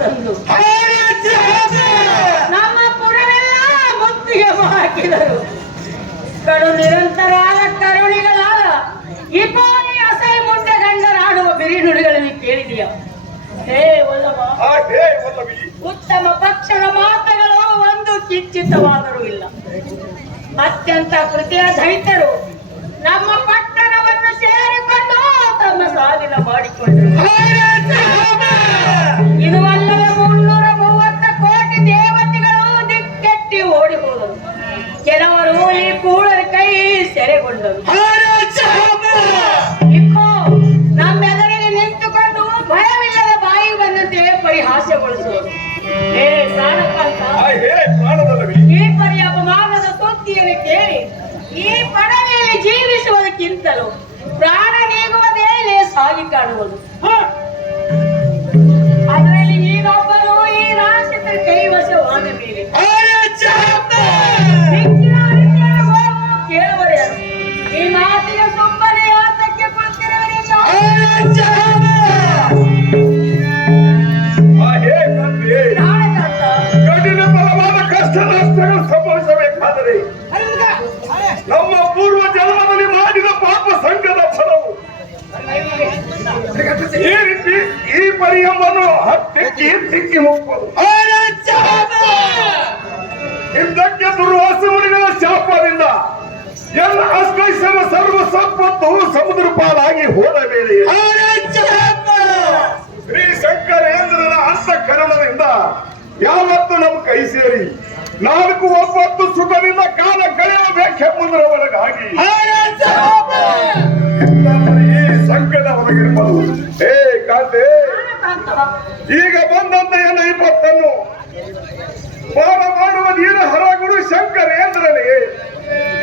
ತಂದು ನಮ್ಮ ಪುರವೆಲ್ಲ ಮುತ್ತಿಗೆ ಹಾಕಿದರು. ಕಡು ನಿರಂತರಾದ ಕರುಣಿಗಳಾದ ಇಕೋನಿ ಅಸೈ ಮುಂಡೆ ಗಂಡರಾಡುವ ಬಿರಿನುಡಿಗಳನ್ನು ಕೇಳಿದೆಯ? ಹೇ ವಲ್ಲಭ, ಉತ್ತಮ ಪಕ್ಷದ ಮಾತುಗಳು ಒಂದು ಕಿಂಚಿತವಾದರೂ ಇಲ್ಲ. ಅತ್ಯಂತ ಕೃತಿಯ ದೈತ್ಯರು ನಮ್ಮ ಪಟ್ಟಣವನ್ನು ಸೇರಿಕೊಂಡು ತಮ್ಮ ಸ್ವಾಧೀನ ಮಾಡಿಕೊಂಡರು. ಇದು ಅಲ್ಲದೆ 330 ಕೋಟಿ ದೇವತೆಗಳು ದಿಕ್ಕೆಟ್ಟಿ ಓಡಿ ಹೋದರು. ಕೆಲವರು ಈ ಕೂಳರ ಕೈ ಸೆರೆಗೊಂಡರು. ಇಕ್ಕೋ ನಮ್ಮೆದುರಿಗೆ ನಿಂತುಕೊಂಡು ಭಯವಿಲ್ಲದ ಬಾಯಿ ಬಂದಂತೆ ಪರಿಹಾಸ್ಯಗೊಳಿಸುವುದು. ಹೇ ಪ್ರಾಣಕಾಂತ, ಈ ಪರಿ ಅಪಮಾನದ ಸುದ್ದಿಯನ್ನು ಕೇಳಿ ಈ ಪಡವೆಯಲ್ಲಿ ಜೀವಿಸುವುದಕ್ಕಿಂತಲೂ ಪ್ರಾಣ ನೀಗುವುದೇ ಲೇಸಾಗಿ ಕಾಣುವುದು. ಅದರಲ್ಲಿ ನೀನೊಬ್ಬರು ಈ ರಾಕ್ಷಸರ ಕೈವಶವಾದ ಮೇಲೆ ಕೇಳುವರೆ ಈ ಮಾತಿಗೆ ಸುಮ್ಮನೆ ಆತಕ್ಕೆ ಕೊಡ್ತಿರುವುದಿಲ್ಲ. ಕಠಿಣ ಬಲವಾದ ಕಷ್ಟ ನಷ್ಟಗಳು ಸಂಭವಿಸಬೇಕಾದರೆ ನಮ್ಮ ಪೂರ್ವ ಜನ್ಮದಲ್ಲಿ ಮಾಡಿದ ಪಾಪ ಸಂಘದ ಫಲವು ಈ ರೀತಿ ಈ ಪರಿಯಮ್ಮನ್ನು ತಿಕ್ಕಿ ಹೋಗುವುದು. ಇದಕ್ಕೆ ದುರ್ವಾಸ ಮುನಿಗಳ ಶಾಪದಿಂದ ಎಲ್ಲ ಅಶ್ವೈಷವ ಸರ್ವ ಸಂಪತ್ತು ಸಮುದ್ರ ಪಾಲಾಗಿ ಹೋದ ಮೇಲೆ ಶ್ರೀ ಶಂಕರೇಂದ್ರನ ಅಂತಃಕರಣದಿಂದ ಯಾವತ್ತು ನಮ್ಮ ಕೈ ಸೇರಿ 4-9 ಸುಖದಿಂದ ಕಾಲ ಕಳೆಯಬೇಕೆಂಬುದರ ಒಳಗಾಗಿ ಈ ಸಂಕಟ ಒಳಗಿರುವುದು. ಹೇ ಕಾಂತೆ, ಈಗ ಬಂದಂತ ಎಲ್ಲ 20 ಪಾರ ಮಾಡುವ ನೀರ ಹರಗುರು ಶಂಕರೇಂದ್ರನೇ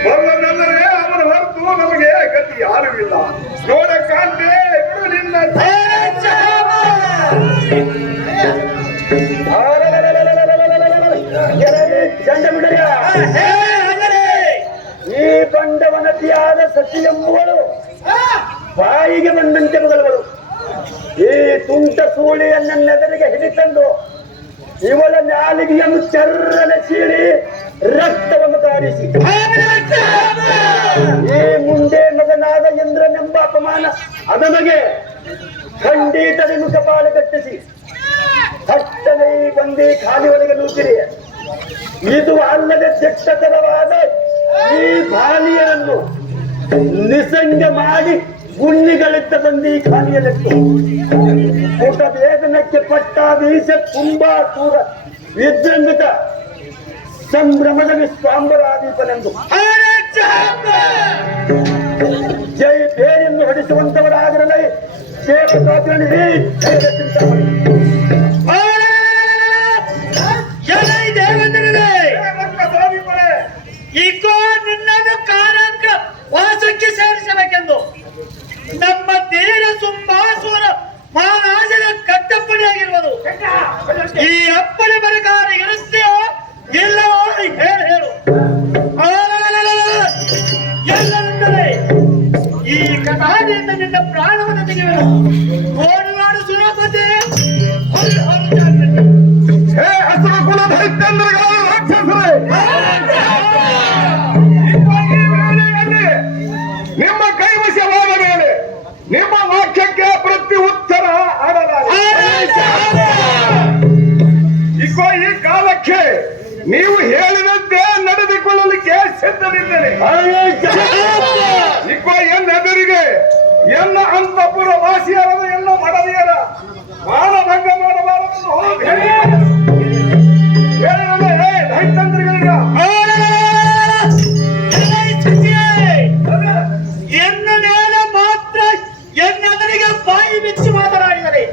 ಬಲ್ಲನೆಂದರೆ ಅವನ ಹೊರತು ನಮಗೆ ಗತಿ ಯಾರೂ ಇಲ್ಲ. ನೋಡ ಕಾಂತೆ, ನಿನ್ನ ಈ ಬಂಡವನತಿಯಾದ ಸತಿ ಎಂಬುವಳು ಬಾಯಿಗೆ ಬಂದಂತೆ ಮೊದಲುಗಳು ಈ ತುಂಟ ಸೂಳಿಯನ್ನೆದರಿಗೆ ಹಿಡಿತಂದು ಇವಳ ನಾಲಿಗೆಯನ್ನು ಚರ್ರನ ಸೀಳಿ ರಕ್ತವನ್ನು ಕಾರಿಸಿ ಈ ಮುಂದೆ ಮಗನಾದ ಇಂದ್ರನೆಂಬ ಅಪಮಾನ ಅದಮಗೆ ಖಂಡಿತದ ಮುಖಪಾಲ ಕಟ್ಟಿಸಿ ಹಟ್ಟನೆ ಬಂದಿ ಖಾಲಿ ಒಳಗೆ ನೂಕಿರಿ. ಇದು ಅಲ್ಲದೆ ದಿಟ್ಟತರವಾದ ಈ ಬಾಲಿಯರನ್ನು ನಿಸಂಗ ಮಾಡಿ ಗುಣ್ಣಿಗಳಿದ್ದ ಬಂದಿ ಖಾಲಿಯಲ್ಲಿಟ್ಟು ಊಟ ವೇದನಕ್ಕೆ ಪಟ್ಟ ವೀಸ ತುಂಬಾ ದೂರ ವಿಜೃಂಭಿತ ಸಂಭ್ರಮದ ವಿಶ್ವಾಂಬರಾದೀಪನೆಂದು ಜೈ ಬೇರೆಯನ್ನು ಹೊಡಿಸುವಂತವರಾಗಿರಲಿ. ಈಗೋ ನಿನ್ನನ್ನು ಕಾರಂಕ ವಾಸಕ್ಕೆ ಸೇರಿಸಬೇಕೆಂದು ನಮ್ಮ ಧೀರ ಸುಂಬಾಸುರ ಮಹಾರಾಜನ ಕಟ್ಟಪ್ಪಣೆಯಾಗಿರುವುದು. ಈ ಅಪ್ಪಣೆ ಪ್ರಕಾರ ಇರುತ್ತೆಯೋ ಇಲ್ಲವೋ ಹೇಳು. ಎಲ್ಲರೆಂದರೆ ಈ ಕಥಾದಿಯಿಂದ ನಿನ್ನ ಪ್ರಾಣವನ್ನು ತೆಗೆಯುವುದು. ಓಡುವಾಡು ಸುರಪತಿ ಹಸಿರು ಕುಲದ ಹೈತಂದ್ರಗಳ ರಾಕ್ಷಸರೇ, ನಿಮ್ಮ ಕೈವಶವಾದ ಮೇಲೆ ನಿಮ್ಮ ವಾಕ್ಯಕ್ಕೆ ಪ್ರತಿ ಉತ್ತರ ಆಡಲಾರೆ. ಈ ಕಾಲಕ್ಕೆ ನೀವು ಹೇಳಿದಂತೆ ನಡೆದುಕೊಳ್ಳಲಿಕ್ಕೆ ಸಿದ್ಧರಿದ್ದೇನೆ. ಎನ್ನೆದುರಿಗೆ ಎಲ್ಲ ಅಂತಪುರ ವಾಸಿಯರಾದ ಎಲ್ಲ ಮಡದಿಯರ ಮಾನಭಂಗ ಮಾಡಬಾರದು ಎನ್ನ ಮೇಲೆ ಮಾತ್ರ ಎನ್ನದರಿಗೆ ಬಾಯಿ ಬಿಚ್ಚಿ ಮಾತನಾಡಿದರೆ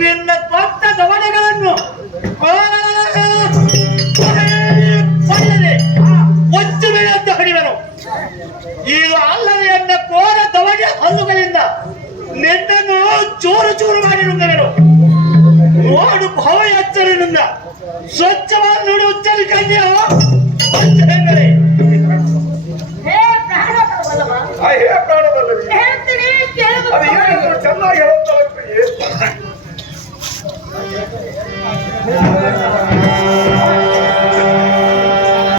ನಿನ್ನ ದೊಡ್ಡ ದವಡೆಗಳನ್ನು ಒಚ್ಚು ಅಂತ ಹೊಡಿವನು. ಈಗ ಅಲ್ಲದೆ ಎನ್ನ ಕೋರ ದವಡೆ ಹಲ್ಲುಗಳಿಂದ ನಿನ್ನನ್ನು ಚೂರು ಚೂರು ಮಾಡಿರುತ್ತೇನು. ನೋಡು ಭವ ಎಚ್ಚರಿನಿಂದ ಸ್ವಚ್ಛವಾಗಿ ನೋಡಿ ಉಚ್ಚರಿಕೆಯೋ ಚೆನ್ನಾಗಿ ಹೇಳುತ್ತಾ